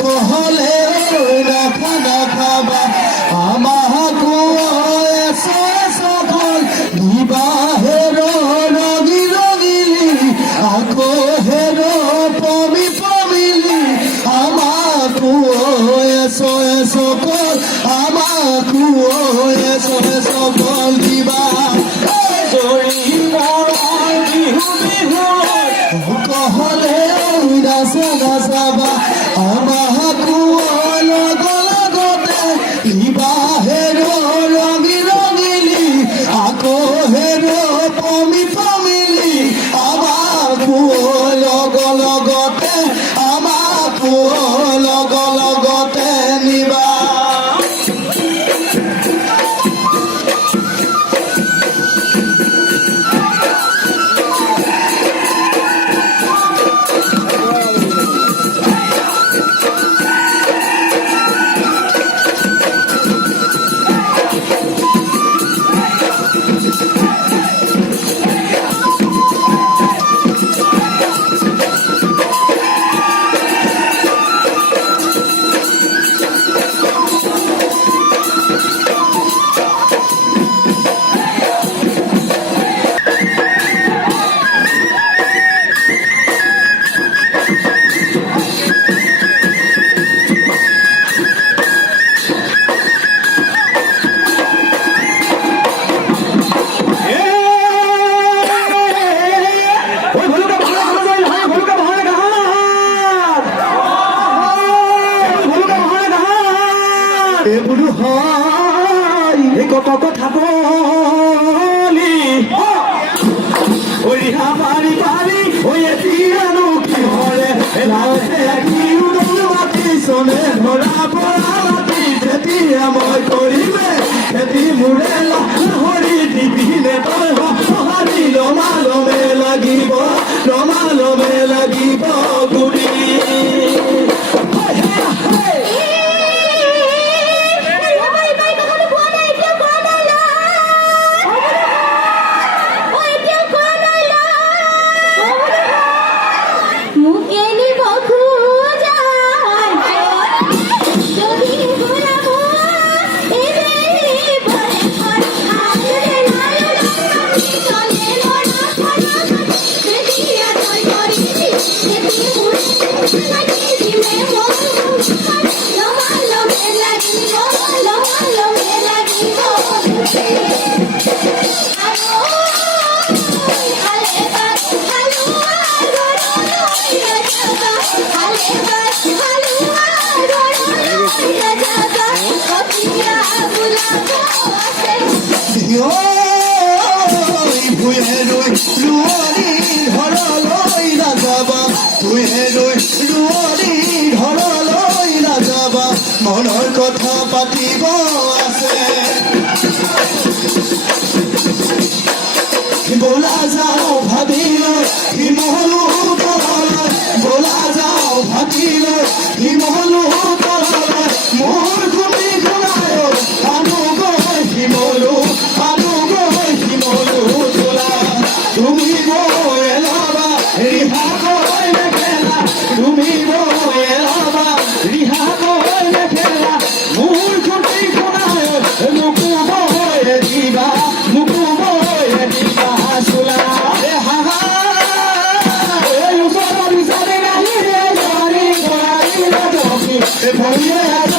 কহলে রাখা দেখাবা আমাকো সকল বিবাহের রঙি রঙিলি আকো হের পমি পমিলি আমাকো সকল আমাকো সকল দিবা জড়ি মরণ বিহু বিহু কহলে নাচা নাচাবা আমাকো লগতে বিবাহের রঙি রঙিলি আকো হের পমি পমিলি আমাকো লগতে আমাকো লগতে নিবা বুড়ো হয় কত কথা বলি ওই আমারি বাড়ি ওই পিয়ানো কি হরে কি উদল মাটি শোনে ধরা পড়া মাটি যেটি আমায় করিবে সেটি মুড়ে হরি দিবিনে তয় হরি রমালমে লাগিব গুড়ি মনৰ কথা পাতিব আছে বোলা যাও ভাবিলে হিমলু তললৈ বোলা যাও ভাবিলে হিমলু তললৈ মোৰ ঘুমি ঘূৰাই আনুগৈ হিমলু তোলা তুমি গৈ এলাবা ৰিহা গৈ নেখেলা তুমি গৈ এলাবা ৰিহা গৈ নেখেলা মোৰ ঘুমি ঘূৰাই মুকুবৈ দিবা চোলা হাহা এই ওচৰৰ বিচাৰি নাহিলে ভৰিয়ে